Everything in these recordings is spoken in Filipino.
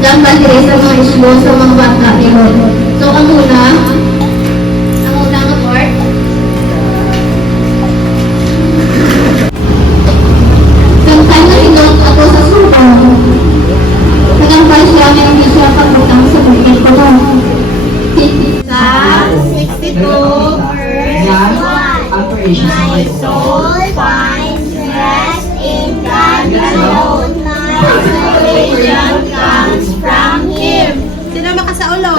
Nagambal sa mga islo sa mga bata nilon. So, ang unang part, samtang nahinot ako sa sulong, nagambal siya na hindi siya pagputang sa bukid ko mo. Sa 62 Yan ang creation sa My soul finds rest in God alone. My salvation comes from Him. Sino makasaulo?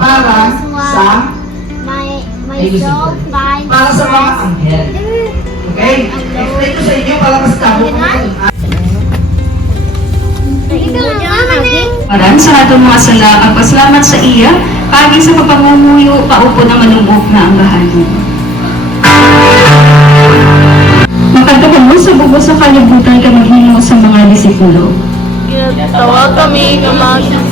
Para sa My soul finds para sa mga rest. anghel. Okay? Explain ko sa inyo para mas tabo ko. Maran sa atong mga sala, pagpasalamat sa iya, pagi sa kapangumuyo, paupo na manubok na ang bahagi. Makadto mo sa bubo sa kalibutan ka maghimo sa mga disipulo. Tawag kami ng mga isang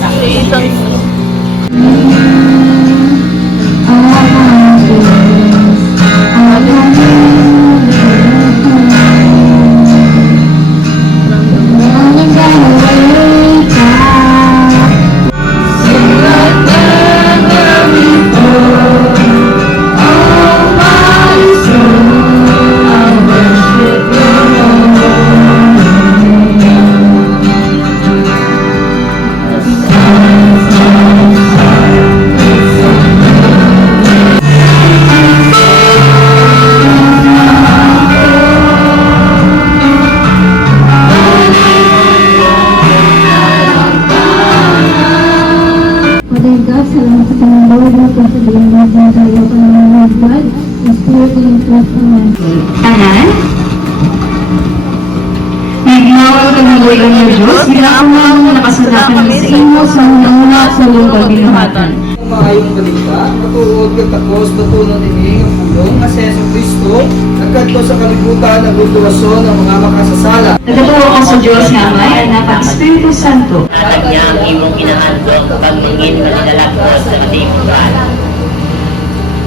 Father God, salamat sa Panginoon mo kung sabihin mo sa tayo ka ng mga God, the Spirit and trust naman. Tanan? Nagnawal ka ng Lord ang Diyos, ginaawa mo nakasalakan kami sa imo sa una sa iyong kabinuhatan. Maayong balita, matuod ka takos, natunon ini ang pulong nga si Yesu Cristo, nagkadto sa kalibutan, naguturason ng mga makasasala. Nagatuwa ko sa Diyos nga Amay, Anak at Espiritu Santo. Kanyang imong inahandog pagmingin manilalagos sa kalibutan.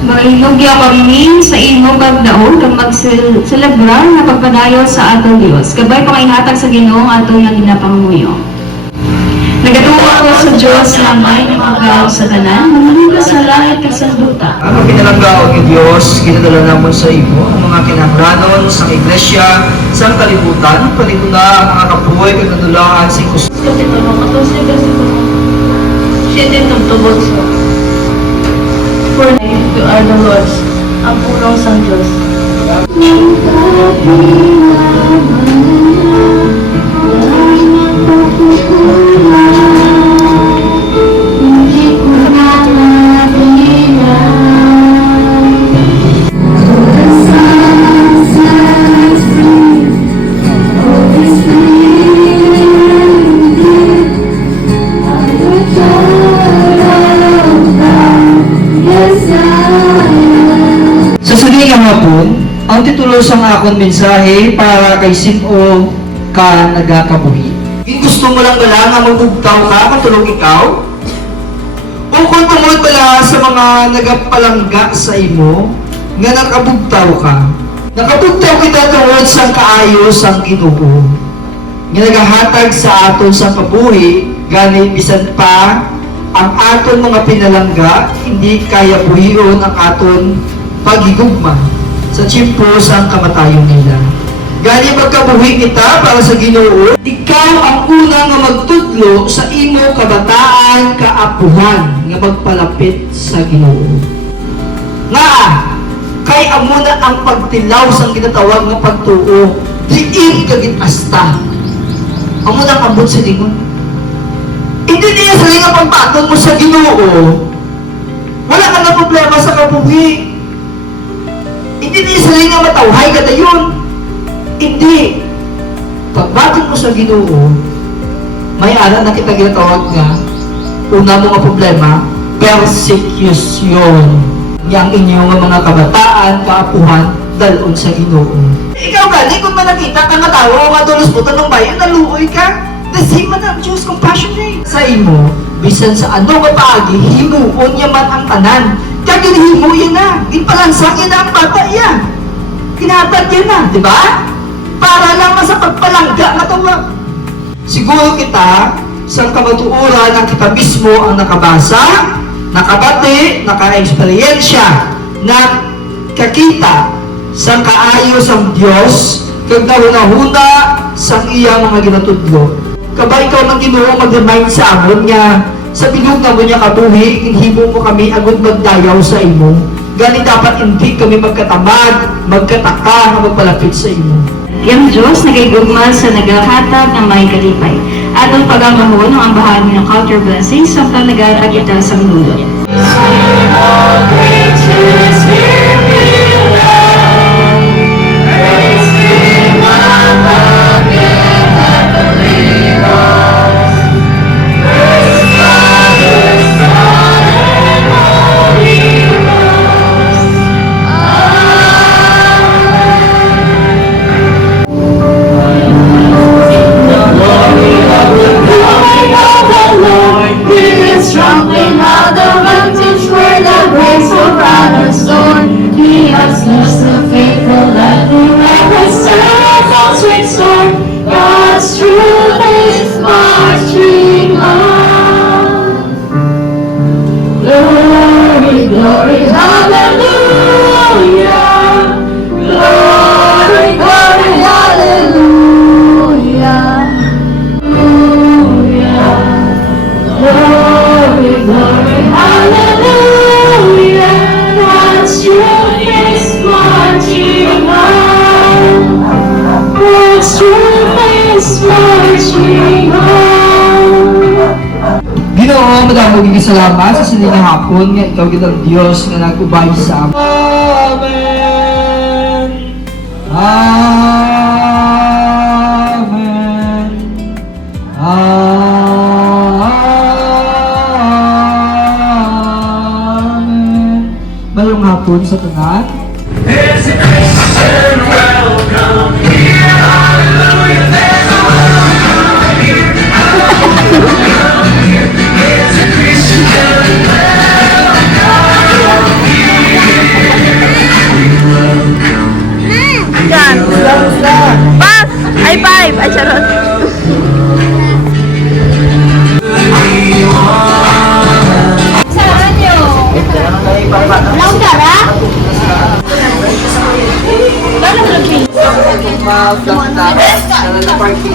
Mailugya kami sa imo pagdaon kag magselebrar na pagpadayon sa atong Dios. Gabay panginhatag sa Ginoo atong nga ginapanguyo. Nagatuwa ko sa Dios nga may namagaw sa tanan, mamunin ka sa langit kag sa luta. Ang pinalanggaon ni Diyos, ginadala namon sa imo, ang mga kinahanglanon sa iglesia, sa kalibutan, paliguna ang mga kapuhay kag kadulaan si Kristo. for to are the Lord's, ang pulong sa Diyos. Sa suli nga hapon, ang titulo sa akong mensahe para kay sino ka nagakabuhi. Kung gusto mo lang bala nga magbugtaw ka, matulog ikaw? O kung tungod bala sa mga nagapalangga sa imo, nga nakabugtaw ka. Nakabugtaw kita tungod sa kaayos ang Ginoo. Nga nagahatag sa aton sa kabuhi, gani bisan pa ang aton mga pinalangga, hindi kaya buhiron ang aton paghigugma sa tiyempo sa kamatayon nila. Gani magkabuhi kita para sa Ginoo, ikaw ang una nga magtudlo sa imo kabataan kaapuhan nga magpalapit sa Ginoo. Nga kay amo na ang pagtilaw sa ginatawag nga pagtuo, diin kagit asta. Amo na ang abot sa lingon. Hindi niya sa nga pagbaton mo sa Ginoo. Wala ka na problema sa kabuhi. Hindi niya sa nga matawhay ka na yun. Hindi. Pagbaton mo sa Ginoo, may ara na kita ginatawag nga, una mo nga problema, persecution. Yang inyong mga kabataan, kaapuhan, dalon sa Ginoo. Ikaw gani, kung manakita ka nga tao, o matulos mo tanong bayan, naluoy ka. Nasima na ang Diyos, compassionate. Sa imo, bisan sa ano ka paagi, himuon niya man ang tanan. Kaya ginihimo yan na. Ginpalansang yan na ang bata yan. Kinabat yan na, di ba? para lang sa pagpalangga nga tawa. Siguro kita, sa kamatuoran ng kita mismo ang nakabasa, nakabati, naka-eksperyensya, na kakita sa kaayos ang Diyos, kag nahuna sa iyang mga ginatudlo. Kabay ikaw ng Ginoo mag-remind sa amon nga, sa bilog na mo niya kabuhi, hinhimo mo kami agad magdayaw sa imo. Gani dapat hindi kami magkatamad, magkataka, magpalapit sa imo. Yang Diyos nagigugma sa naghahatag ng may kalipay. Atong pagamahon ang bahagi ng culture blessings samtang nag-aarag kita sa nulot. Trampling all the vantage where the grace of our storm. He has lost the faithful that the reckless circles restore. God's truth is marching on. Glory, glory, hallelujah. Glory, glory, hallelujah. Glory, glory, hallelujah. God's truth is marching on. God's truth is marching on. Ginoo, madamo gigi salamat sa sining nga hapon nga ikaw gitang Dios nga nagubay sa amon. Amen. Amen. Mayong hapon sa tanan. Pas! High five! Ay, charot. Walang dara? Parking.